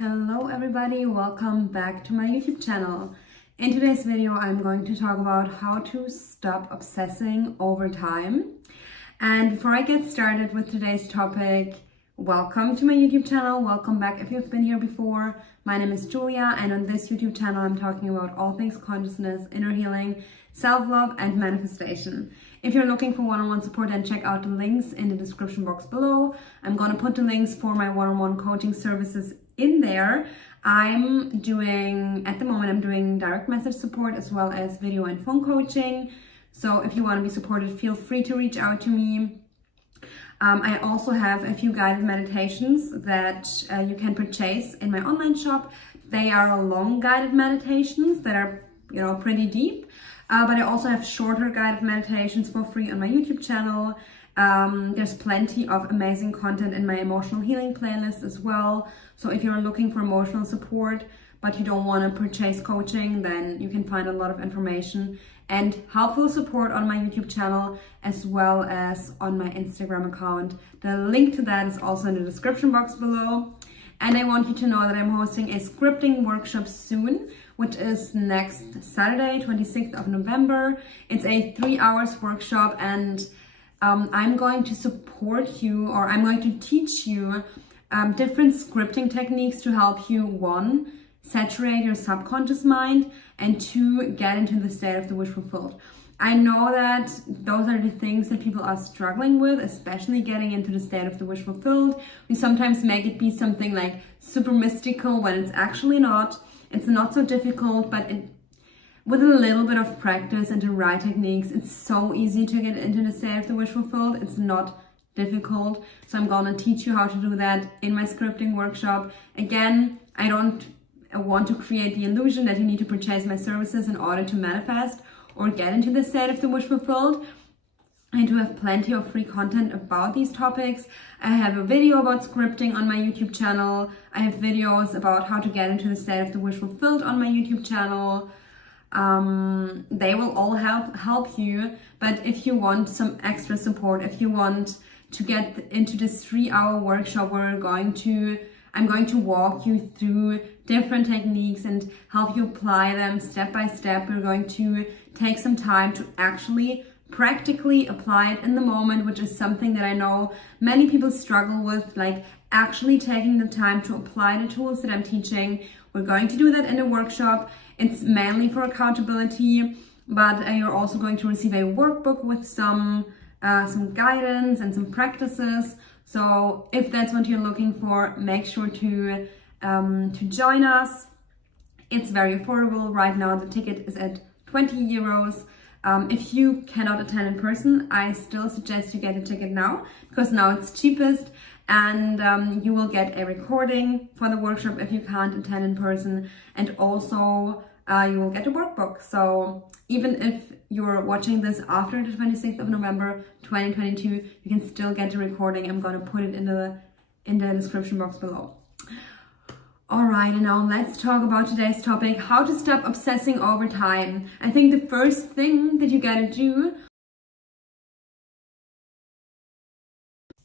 Hello everybody, welcome back to my YouTube channel. In today's video I'm going to talk about how to stop obsessing over time. And before I get started with today's topic, welcome to my YouTube channel, welcome back if you've been here before. My name is Julia and on this YouTube channel I'm talking about all things consciousness, inner healing, self-love and manifestation. If you're looking for one-on-one support, then check out the links in the description box below. I'm going to put the links for my one-on-one coaching services in there. At the moment I'm doing direct message support as well as video and phone coaching. So if you want to be supported, feel free to reach out to me. I also have a few guided meditations that you can purchase in my online shop. They are long guided meditations that are, pretty deep. But I also have shorter guided meditations for free on my YouTube channel. There's plenty of amazing content in my emotional healing playlist as well. So if you're looking for emotional support, but you don't want to purchase coaching, then you can find a lot of information and helpful support on my YouTube channel as well as on my Instagram account. The link to that is also in the description box below. And I want you to know that I'm hosting a scripting workshop soon, which is next Saturday, 26th of November. It's a 3 hours workshop and I'm going to support you, or I'm going to teach you different scripting techniques to help you, one, saturate your subconscious mind, and two, get into the state of the wish fulfilled. I know that those are the things that people are struggling with, especially getting into the state of the wish fulfilled. We sometimes make it be something like super mystical when it's actually not. It's not so difficult, but with a little bit of practice and the right techniques, it's so easy to get into the state of the wish fulfilled. It's not difficult. So I'm gonna teach you how to do that in my scripting workshop. Again, I don't want to create the illusion that you need to purchase my services in order to manifest or get into the state of the wish fulfilled. I do have plenty of free content about these topics. I have a video about scripting on my YouTube channel. I have videos about how to get into the state of the wish fulfilled on my YouTube channel. They will all help you, but if you want some extra support, if you want to get into this 3 hour workshop where I'm going to walk you through different techniques and help you apply them step by step. We're going to take some time to actually practically apply it in the moment, which is something that I know many people struggle with, like actually taking the time to apply the tools that I'm teaching. We're going to do that in the workshop. It's mainly for accountability, but you're also going to receive a workbook with some guidance and some practices. So if that's what you're looking for, make sure to join us. It's very affordable. Right now the ticket is at 20 euros. If you cannot attend in person, I still suggest you get a ticket now, because now it's cheapest, and you will get a recording for the workshop if you can't attend in person, and also you will get a workbook. So even if you're watching this after the 26th of November 2022, you can still get the recording. I'm gonna put it in the description box below. Alright, and now let's talk about today's topic, how to stop obsessing over time. I think the first thing that you gotta do...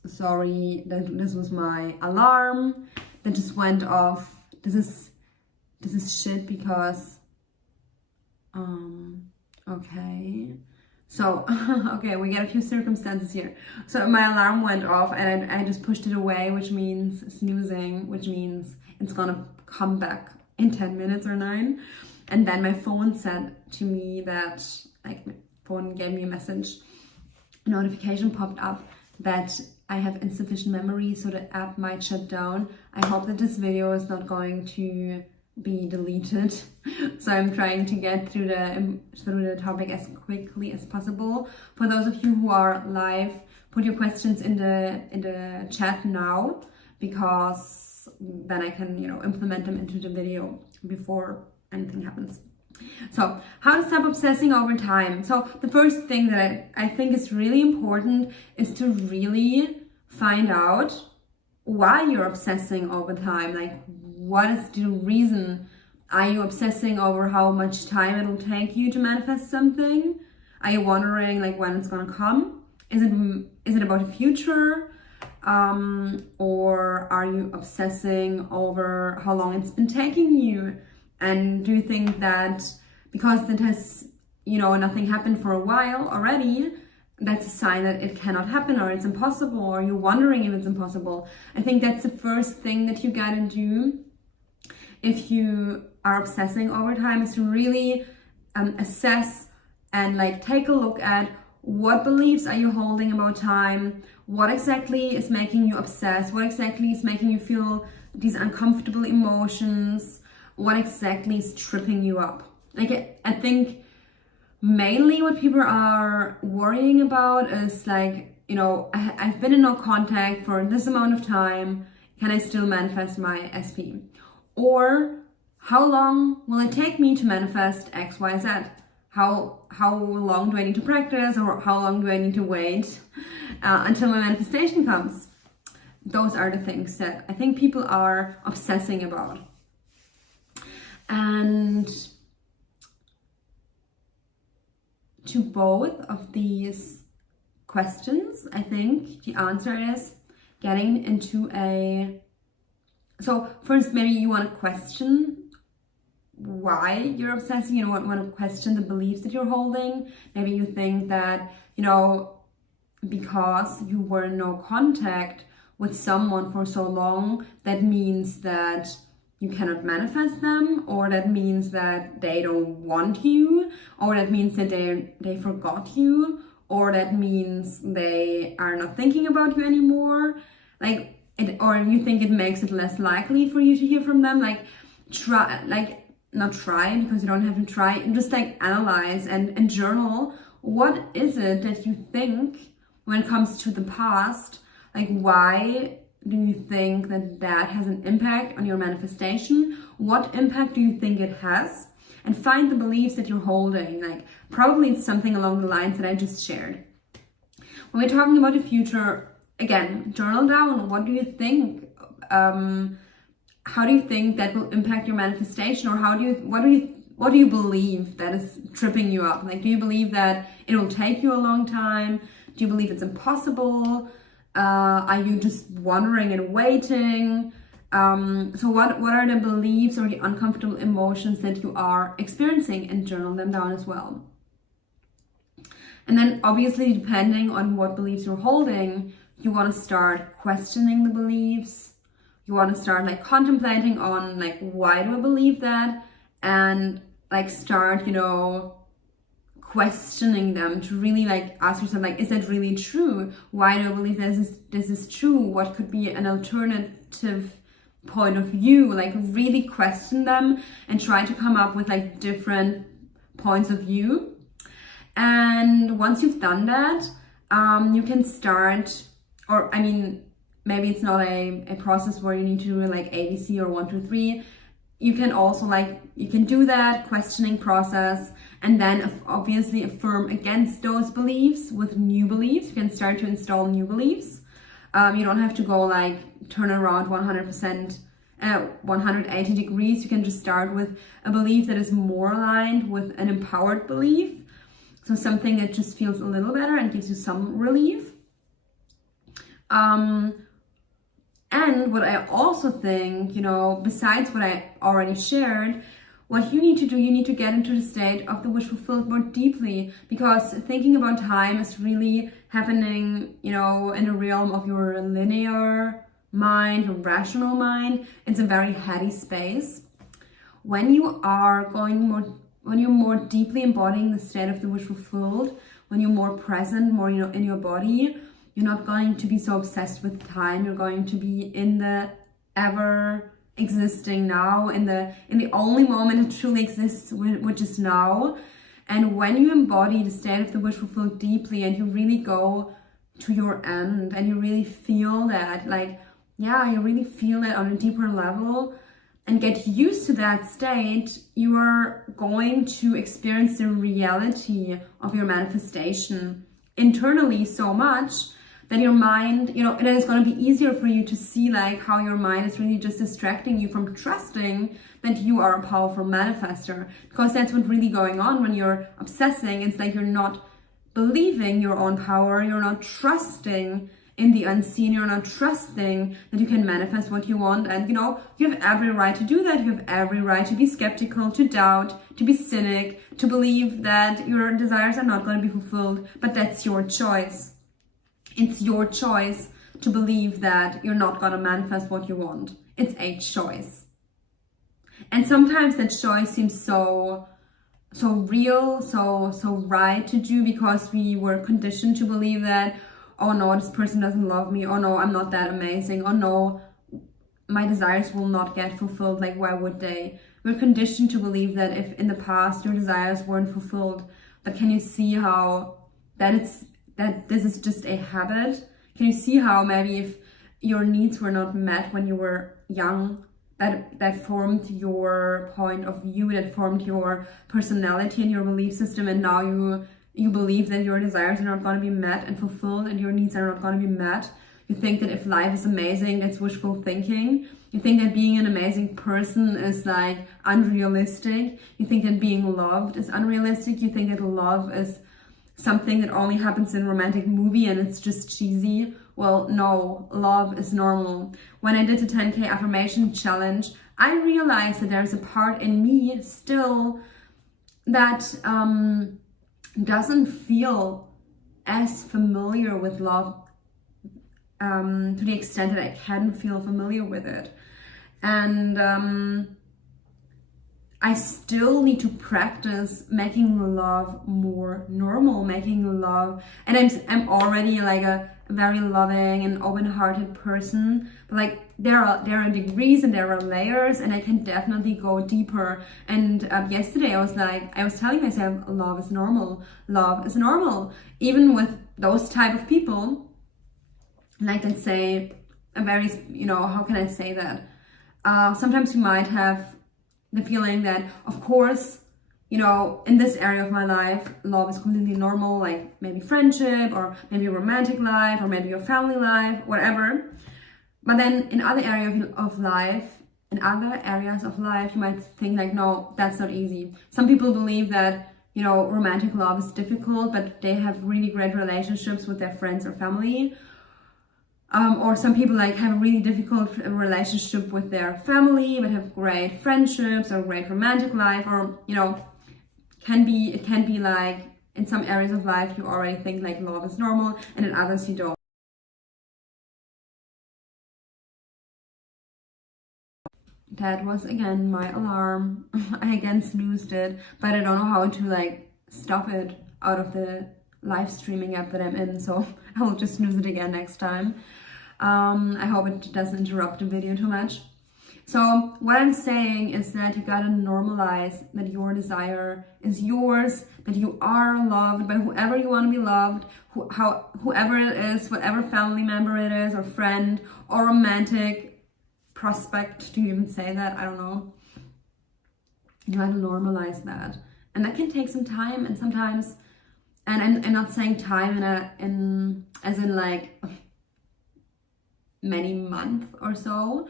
Sorry, this was my alarm that just went off. This is shit because... okay. So, okay, we get a few circumstances here. So my alarm went off and I just pushed it away, which means snoozing, which means it's gonna come back in 10 minutes or 9. And then my phone said to me that, like, my phone gave me a message, a notification popped up that I have insufficient memory, so the app might shut down. I hope that this video is not going to be deleted. So I'm trying to get through the topic as quickly as possible. For those of you who are live, put your questions in the chat now, because then I can implement them into the video before anything happens. So how to stop obsessing over time. So the first thing that I think is really important is to really find out why you're obsessing over time. Like, what is the reason? Are you obsessing over how much time it'll take you to manifest something? Are you wondering like when it's gonna come? Is it about the future? Or are you obsessing over how long it's been taking you? And do you think that because it has, nothing happened for a while already, that's a sign that it cannot happen or it's impossible, or you're wondering if it's impossible? I think that's the first thing that you gotta do if you are obsessing over time, is to really assess and take a look at what beliefs are you holding about time, what exactly is making you obsess, what exactly is making you feel these uncomfortable emotions, what exactly is tripping you up. I think mainly what people are worrying about is I've been in no contact for this amount of time, can I still manifest my SP? Or how long will it take me to manifest X, Y, Z? How long do I need to practice, or how long do I need to wait until my manifestation comes? Those are the things that I think people are obsessing about. And to both of these questions, I think the answer is getting into so first, maybe you want to question why you're obsessing. You want to question the beliefs that you're holding. Maybe you think that, because you were in no contact with someone for so long, that means that you cannot manifest them, or that means that they don't want you, or that means that they forgot you, or that means they are not thinking about you anymore. Or you think it makes it less likely for you to hear from them. Not try, because you don't have to try, just analyze and journal. What is it that you think when it comes to the past? Why do you think that has an impact on your manifestation? What impact do you think it has? And find the beliefs that you're holding. Probably it's something along the lines that I just shared. When we're talking about the future, again, journal down. What do you think? How do you think that will impact your manifestation? Or what do you believe that is tripping you up? Do you believe that it will take you a long time? Do you believe it's impossible? Are you just wondering and waiting? So what are the beliefs or the uncomfortable emotions that you are experiencing, and journal them down as well. And then obviously, depending on what beliefs you're holding, you want to start questioning the beliefs. You want to start contemplating on why do I believe that, and start questioning them, to really ask yourself, is that really true? Why do I believe this is true? What could be an alternative point of view? Really question them and try to come up with different points of view. And once you've done that, you can start, maybe it's not a process where you need to do ABC or 1, 2, 3. You can also you can do that questioning process, and then obviously affirm against those beliefs with new beliefs. You can start to install new beliefs. You don't have to go turn around 180 degrees. You can just start with a belief that is more aligned with an empowered belief. So something that just feels a little better and gives you some relief. And what I also think, besides what I already shared, what you need to do, you need to get into the state of the wish fulfilled more deeply, because thinking about time is really happening, in the realm of your linear mind, your rational mind. It's a very heady space. When you are when you're more deeply embodying the state of the wish fulfilled, when you're more present, more in your body, you're not going to be so obsessed with time. You're going to be in the ever existing now, in the only moment that truly exists, which is now. And when you embody the state of the wish fulfilled deeply, and you really go to your end, and you really feel that, you really feel that on a deeper level, and get used to that state, you are going to experience the reality of your manifestation internally so much that your mind, it is going to be easier for you to see how your mind is really just distracting you from trusting that you are a powerful manifester. Because that's what's really going on when you're obsessing. It's you're not believing your own power, you're not trusting in the unseen. You're not trusting that you can manifest what you want. And you know, you have every right to do that. You have every right to be skeptical, to doubt, to be cynic, to believe that your desires are not going to be fulfilled. But that's your choice. It's your choice to believe that you're not going to manifest what you want. It's a choice. And sometimes that choice seems so real, so right to do, because we were conditioned to believe that, oh no, this person doesn't love me, oh no, I'm not that amazing, oh no, my desires will not get fulfilled, like why would they? We're conditioned to believe that if in the past your desires weren't fulfilled. But can you see how that this is just a habit? Can you see how maybe if your needs were not met when you were young, that formed your point of view, that formed your personality and your belief system, and now you believe that your desires are not going to be met and fulfilled, and your needs are not going to be met. You think that if life is amazing, that's wishful thinking. You think that being an amazing person is like unrealistic. You think that being loved is unrealistic. You think that love is something that only happens in romantic movie and it's just cheesy. Well, no, love is normal. When I did the 10K affirmation challenge, I realized that there's a part in me still that doesn't feel as familiar with love to the extent that I can feel familiar with it. And I still need to practice making love more normal, making love, and I'm already like a very loving and open-hearted person, but like there are degrees and there are layers, and I can definitely go deeper. And yesterday I was telling myself, love is normal, even with those type of people. Like, let's say a very, how can I say that? Sometimes you might have the feeling that, of course, in this area of my life, love is completely normal, like maybe friendship or maybe romantic life or maybe your family life, whatever. But then in other areas of life, you might think like, no, that's not easy. Some people believe that, romantic love is difficult, but they have really great relationships with their friends or family. Or some people like have a really difficult relationship with their family, but have great friendships or great romantic life, or it can be like in some areas of life you already think like love is normal, and in others you don't. That was again my alarm. I again snoozed it, but I don't know how to like stop it out of the live streaming app that I'm in, so I will just snooze it again next time. I hope it doesn't interrupt the video too much. So what I'm saying is that you gotta normalize that your desire is yours, that you are loved by whoever you want to be loved, whoever it is, whatever family member it is, or friend, or romantic prospect. Do you even say that? I don't know. You gotta normalize that, and that can take some time. And sometimes, and I'm not saying time as in like many months or so.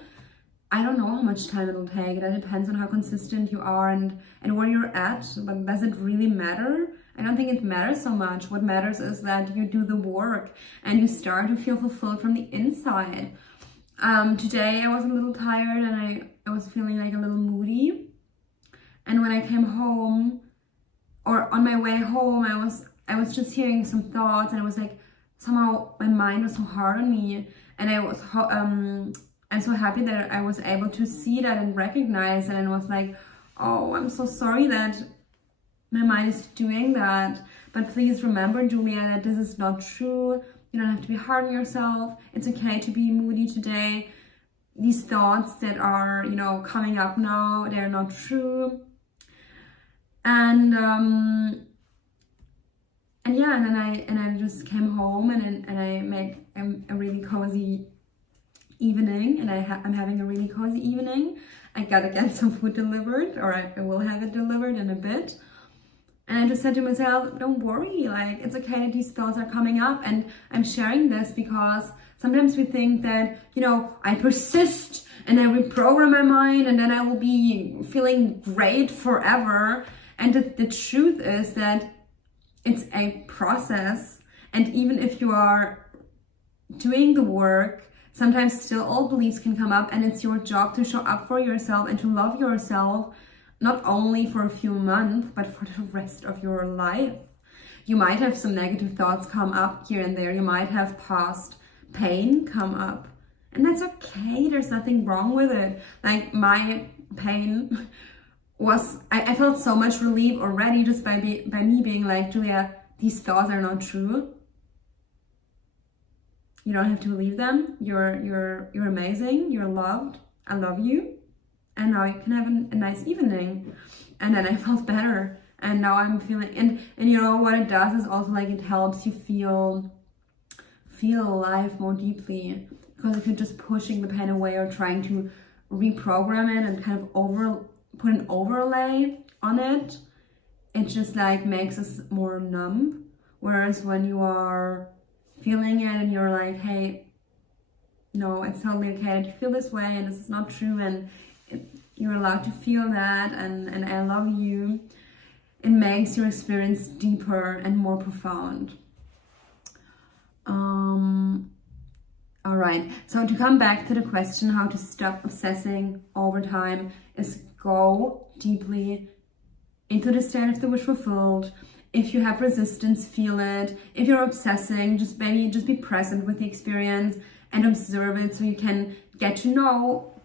I don't know how much time it'll take. That depends on how consistent you are and where you're at. But does it really matter? I don't think it matters so much. What matters is that you do the work and you start to feel fulfilled from the inside. Today I was a little tired and I was feeling like a little moody. And when I came home, or on my way home, I was just hearing some thoughts, and it was like somehow my mind was so hard on me. And I'm so happy that I was able to see that and recognize it, and was like, oh, I'm so sorry that my mind is doing that. But please remember, Julia, that this is not true. You don't have to be hard on yourself. It's okay to be moody today. These thoughts that are, coming up now, they're not true. And yeah, and I just came home and I make a really cozy evening, and I'm having a really cozy evening. I gotta get some food delivered, or I will have it delivered in a bit. And I just said to myself, don't worry, like it's okay that these thoughts are coming up. And I'm sharing this because sometimes we think that, I persist and I reprogram my mind and then I will be feeling great forever. And the truth is that it's a process. And even if you are doing the work, sometimes still old beliefs can come up, and it's your job to show up for yourself and to love yourself, not only for a few months, but for the rest of your life. You might have some negative thoughts come up here and there. You might have past pain come up, and that's okay. There's nothing wrong with it. Like my pain was, I felt so much relief already just by me being like, Julia, these thoughts are not true. You don't have to believe them. You're amazing. You're loved. I love you. And now you can have a nice evening. And then I felt better. And now I'm feeling, and you know what it does is also like it helps you feel life more deeply. Because if you're just pushing the pain away or trying to reprogram it and kind of put an overlay on it, it just like makes us more numb. Whereas when you are feeling it and you're like, hey, no, it's totally okay to feel this way and this is not true, and you're allowed to feel that, and I love you, it makes your experience deeper and more profound. All right, so to come back to the question how to stop obsessing over time is go deeply into the state of the wish fulfilled. If you have resistance, feel it. If you're obsessing, just be present with the experience and observe it so you can get to know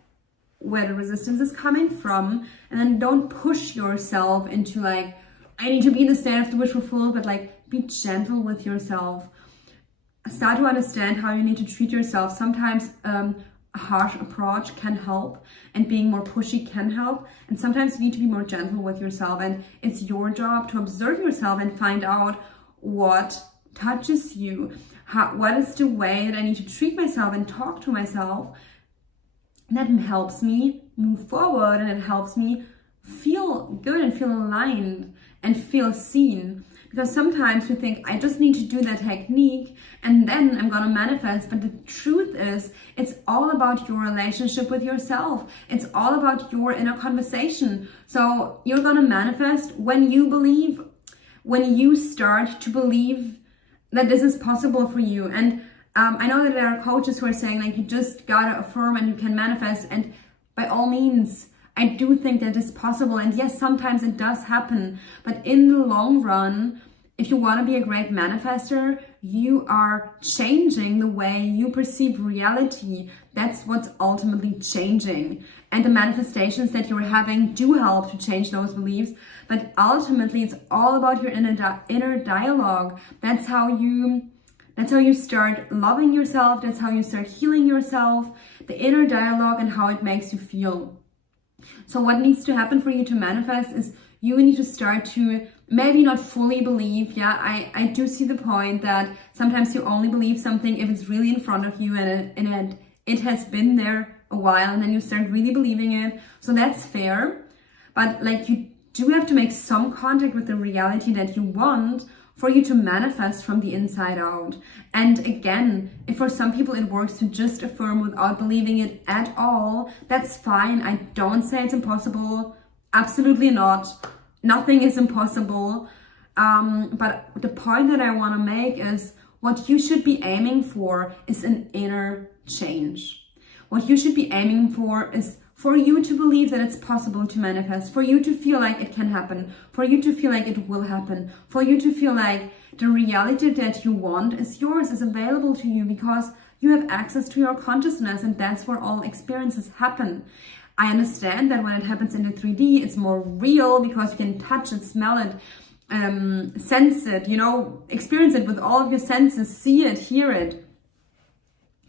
where the resistance is coming from. And then don't push yourself into like, I need to be in the state of the wish fulfilled, but like be gentle with yourself. Start to understand how you need to treat yourself. Sometimes a harsh approach can help, and being more pushy can help, and sometimes you need to be more gentle with yourself, and it's your job to observe yourself and find out what touches you, what is the way that I need to treat myself and talk to myself that helps me move forward, and it helps me feel good and feel aligned and feel seen. Because sometimes we think, I just need to do that technique and then I'm gonna manifest. But the truth is, it's all about your relationship with yourself. It's all about your inner conversation. So you're gonna manifest when you start to believe that this is possible for you. And I know that there are coaches who are saying like, you just gotta affirm and you can manifest. And by all means, I do think that is possible, and yes, sometimes it does happen, but in the long run, if you want to be a great manifester, you are changing the way you perceive reality. That's what's ultimately changing. And the manifestations that you're having do help to change those beliefs, but ultimately it's all about your inner dialogue. That's how you start loving yourself. That's how you start healing yourself, the inner dialogue and how it makes you feel. So what needs to happen for you to manifest is you need to start to maybe not fully believe. Yeah, I do see the point that sometimes you only believe something if it's really in front of you and it has been there a while, and then you start really believing it. So that's fair. But like, you do have to make some contact with the reality that you want for you to manifest from the inside out. And again, if for some people it works to just affirm without believing it at all, that's fine. I don't say it's impossible. Absolutely not. Nothing is impossible. But the point that I want to make is what you should be aiming for is an inner change. What you should be aiming for is for you to believe that it's possible to manifest, for you to feel like it can happen, for you to feel like it will happen, for you to feel like the reality that you want is yours, is available to you, because you have access to your consciousness, and that's where all experiences happen. I understand that when it happens in the 3D, it's more real because you can touch it, smell it, sense it, experience it with all of your senses, see it, hear it,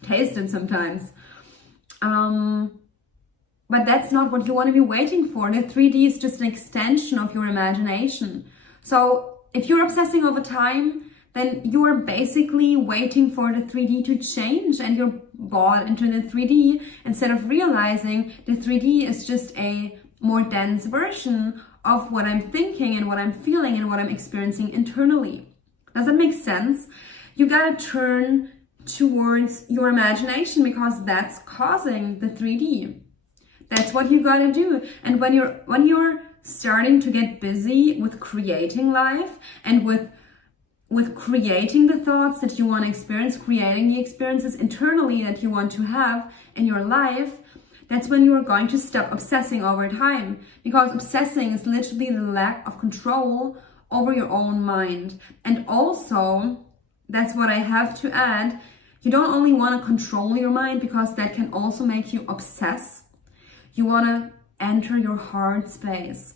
taste it sometimes. But that's not what you want to be waiting for. The 3D is just an extension of your imagination. So if you're obsessing over time, then you're basically waiting for the 3D to change, and you're bought into the 3D instead of realizing the 3D is just a more dense version of what I'm thinking and what I'm feeling and what I'm experiencing internally. Does that make sense? You gotta turn towards your imagination, because that's causing the 3D. That's what you gotta do. And when you're starting to get busy with creating life and with with creating the thoughts that you want to experience, creating the experiences internally that you want to have in your life, that's when you are going to stop obsessing over time. Because obsessing is literally the lack of control over your own mind. And also, that's what I have to add, you don't only want to control your mind, because that can also make you obsess. You want to enter your heart space.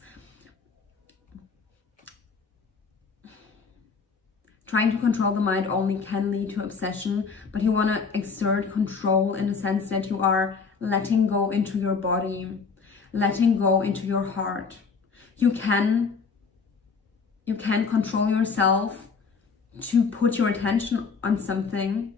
Trying to control the mind only can lead to obsession, but you want to exert control in the sense that you are letting go into your body, letting go into your heart. You can control yourself to put your attention on something,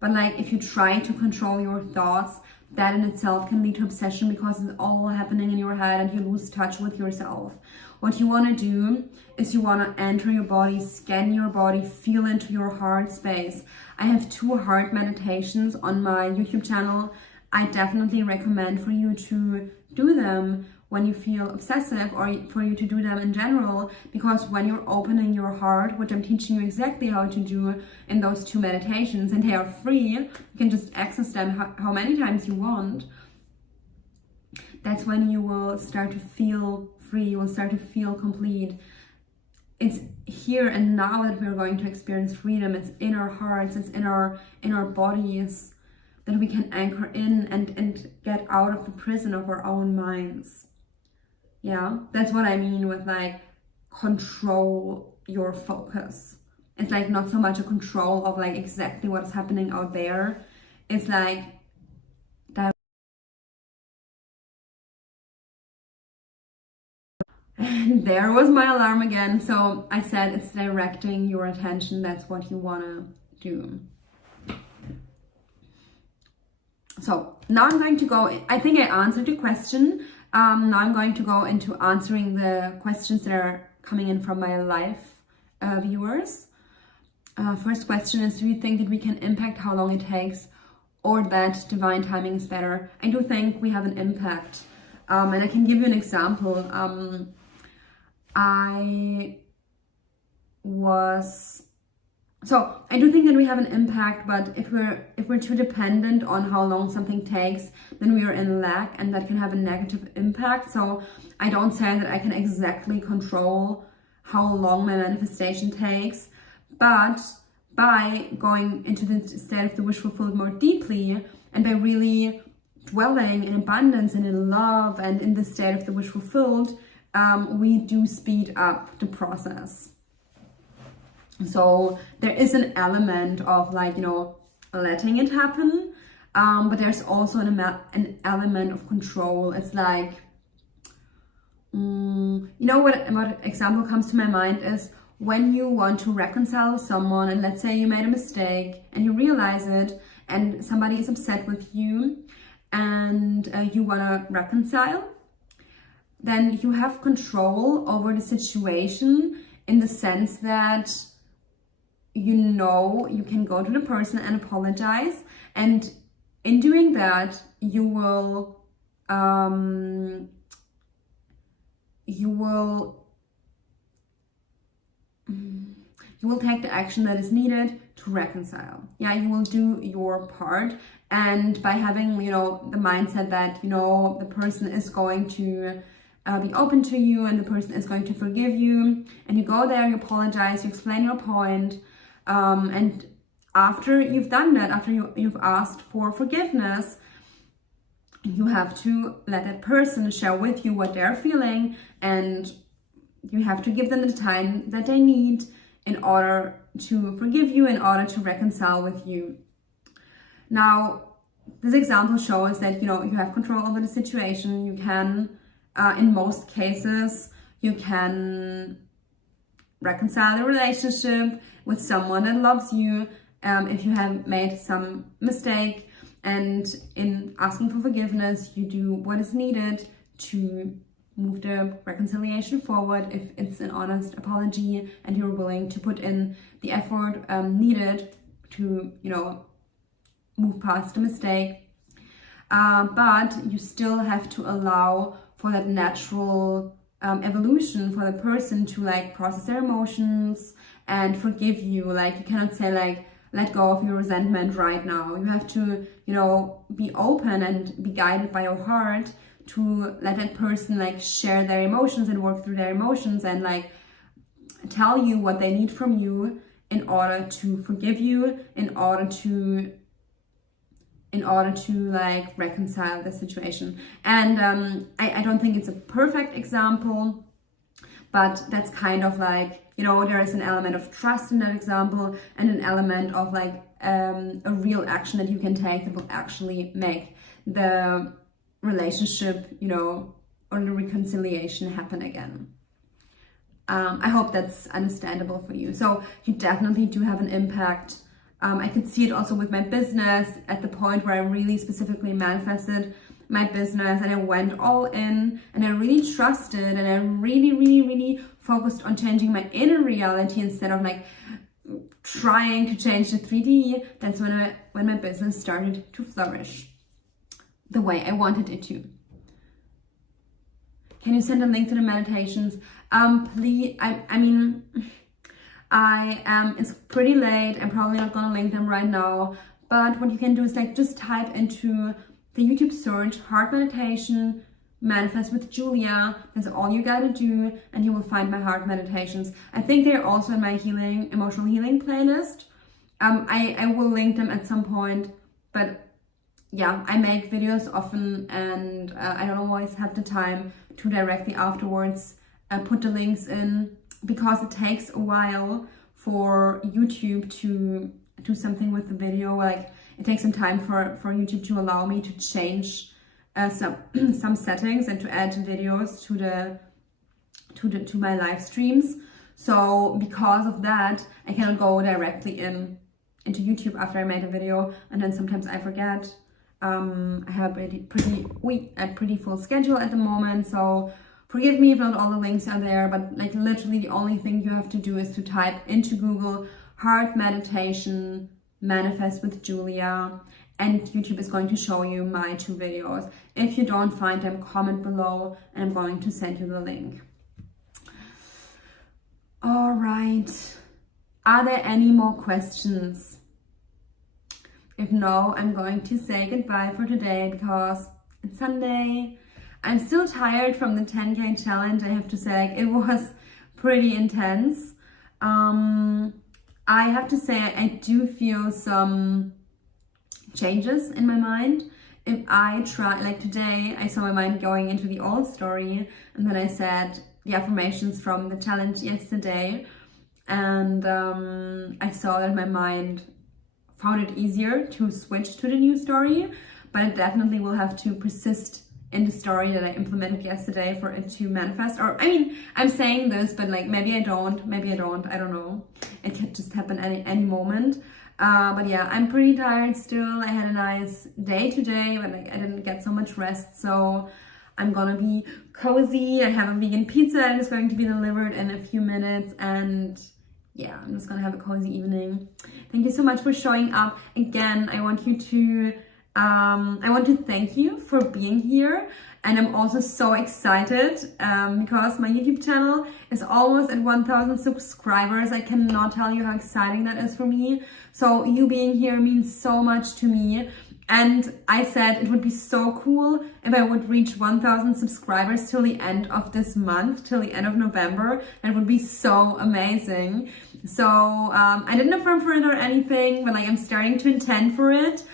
but like if you try to control your thoughts, that in itself can lead to obsession, because it's all happening in your head and you lose touch with yourself. What you want to do is you want to enter your body, scan your body, feel into your heart space. I have 2 heart meditations on my YouTube channel. I definitely recommend for you to do them when you feel obsessive, or for you to do them in general, because when you're opening your heart, which I'm teaching you exactly how to do in those 2 meditations, and they are free, you can just access them how many times you want, that's when you will start to feel free, you will start to feel complete. It's here and now that we're going to experience freedom. It's in our hearts, it's in our bodies, that we can anchor in and get out of the prison of our own minds. Yeah, that's what I mean with like control your focus. It's like not so much a control of like exactly what's happening out there. It's like that. And there was my alarm again. So I said it's directing your attention. That's what you want to do. So now I'm going to go, I think I answered your question. Now I'm going to go into answering the questions that are coming in from my live viewers. First question is, do you think that we can impact how long it takes, or that divine timing is better? I do think we have an impact. And I can give you an example. I do think that we have an impact, but if we're too dependent on how long something takes, then we are in lack, and that can have a negative impact. So I don't say that I can exactly control how long my manifestation takes, but by going into the state of the wish fulfilled more deeply, and by really dwelling in abundance and in love and in the state of the wish fulfilled, we do speed up the process. So there is an element of like, letting it happen, but there's also an element of control. It's like, what example comes to my mind is when you want to reconcile with someone, and let's say you made a mistake and you realize it, and somebody is upset with you, and you want to reconcile, then you have control over the situation, in the sense that you can go to the person and apologize, and in doing that you will take the action that is needed to reconcile. Yeah, you will do your part, and by having the mindset that the person is going to be open to you, and the person is going to forgive you, and you go there, you apologize, you explain your point. And after you've done that, after you've asked for forgiveness, you have to let that person share with you what they're feeling, and you have to give them the time that they need in order to forgive you, in order to reconcile with you. Now, this example shows that you have control over the situation. You can, in most cases, you can reconcile the relationship with someone that loves you if you have made some mistake, and in asking for forgiveness you do what is needed to move the reconciliation forward. If it's an honest apology and you're willing to put in the effort needed to move past the mistake, but you still have to allow for that natural evolution, for the person to process their emotions and forgive you. Like, you cannot say like, let go of your resentment right now. You have to, you know, be open and be guided by your heart to let that person like share their emotions and work through their emotions and like tell you what they need from you in order to forgive you, in order to like reconcile the situation. And I don't think it's a perfect example, but that's kind of like, you know, there is an element of trust in that example and an element of like a real action that you can take that will actually make the relationship, you know, or the reconciliation happen again. I hope that's understandable for you. So you definitely do have an impact. I could see it also with my business at the point where I really specifically manifested my business and I went all in and I really trusted and I really focused on changing my inner reality instead of like trying to change the 3D. That's when my business started to flourish the way I wanted it to. Can you send a link to the meditations? Please, it's pretty late. I'm probably not gonna link them right now, but what you can do is like just type into the YouTube search heart meditation manifest with Julia. That's all you gotta do, and you will find my heart meditations. I think they're also in my emotional healing playlist. I will link them at some point, but yeah, I make videos often and I don't always have the time to directly afterwards put the links in, because it takes a while for YouTube to do something with the video. Like, it takes some time for YouTube to allow me to change some settings and to add videos to my live streams. So because of that, I cannot go directly into YouTube after I made a video, and then sometimes I forget. I have a pretty full schedule at the moment, so forgive me if not all the links are there, but like literally the only thing you have to do is to type into Google heart meditation manifest with Julia, and YouTube is going to show you my 2 videos. If you don't find them, comment below and I'm going to send you the link. All right, are there any more questions? If no, I'm going to say goodbye for today because it's Sunday. I'm still tired from the 10K challenge, I have to say. Like, it was pretty intense. I have to say I do feel some changes in my mind. If I try, like today, I saw my mind going into the old story, and then I said the affirmations from the challenge yesterday, and I saw that my mind found it easier to switch to the new story, but it definitely will have to persist in the story that I implemented yesterday for it to manifest. Or, I mean, I'm saying this, but like maybe I don't, I don't know. It could just happen any moment. But yeah, I'm pretty tired still. I had a nice day today, but like I didn't get so much rest, so I'm gonna be cozy. I have a vegan pizza that is going to be delivered in a few minutes, and yeah, I'm just gonna have a cozy evening. Thank you so much for showing up. Again, I want to thank you for being here, and I'm also so excited because my YouTube channel is almost at 1,000 subscribers. I cannot tell you how exciting that is for me. So you being here means so much to me, and I said it would be so cool if I would reach 1,000 subscribers till the end of this month, till the end of November. That would be so amazing. So I didn't affirm for it or anything, but like I'm starting to intend for it.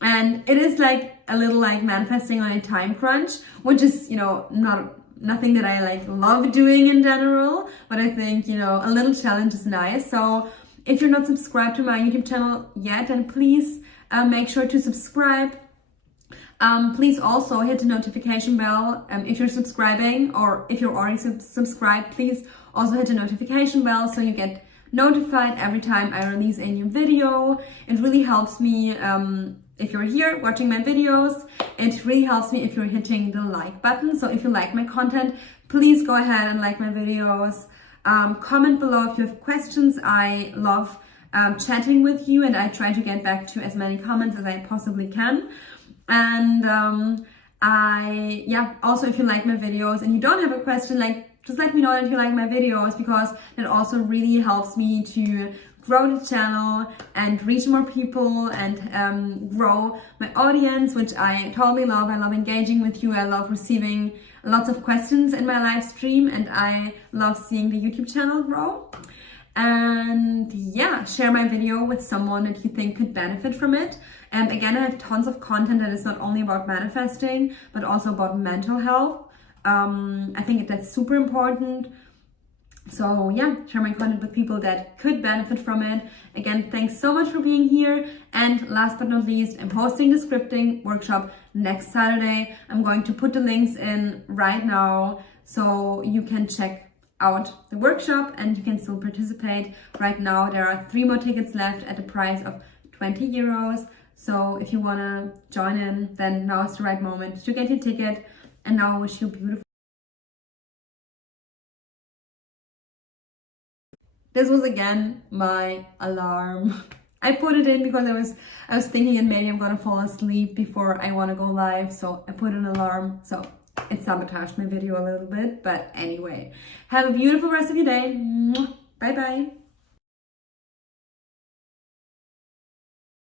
And it is like a little like manifesting on a time crunch, which is, you know, nothing that I like love doing in general, but I think, you know, a little challenge is nice. So if you're not subscribed to my YouTube channel yet, then please make sure to subscribe. Please also hit the notification bell if you're subscribing, or if you're already subscribed, please also hit the notification bell so you get notified every time I release a new video. It really helps me if you're here watching my videos. It really helps me if you're hitting the like button. So if you like my content, please go ahead and like my videos. Comment below if you have questions. I love chatting with you, and I try to get back to as many comments as I possibly can. And also if you like my videos and you don't have a question, like just let me know that you like my videos, because that also really helps me to grow the channel and reach more people and grow my audience, which I totally love. I love engaging with you. I love receiving lots of questions in my live stream, and I love seeing the YouTube channel grow. And yeah, share my video with someone that you think could benefit from it. And again, I have tons of content that is not only about manifesting, but also about mental health. I think that's super important. So yeah, share my content with people that could benefit from it. Again, thanks so much for being here. And last but not least, I'm hosting the scripting workshop next Saturday. I'm going to put the links in right now so you can check out the workshop and you can still participate. Right now, there are 3 more tickets left at the price of 20 euros. So if you want to join in, then now is the right moment to get your ticket. And now I wish you a beautiful. This was again my alarm. I put it in because I was thinking that maybe I'm gonna fall asleep before I wanna go live. So I put an alarm. So it sabotaged my video a little bit. But anyway, have a beautiful rest of your day. Bye bye.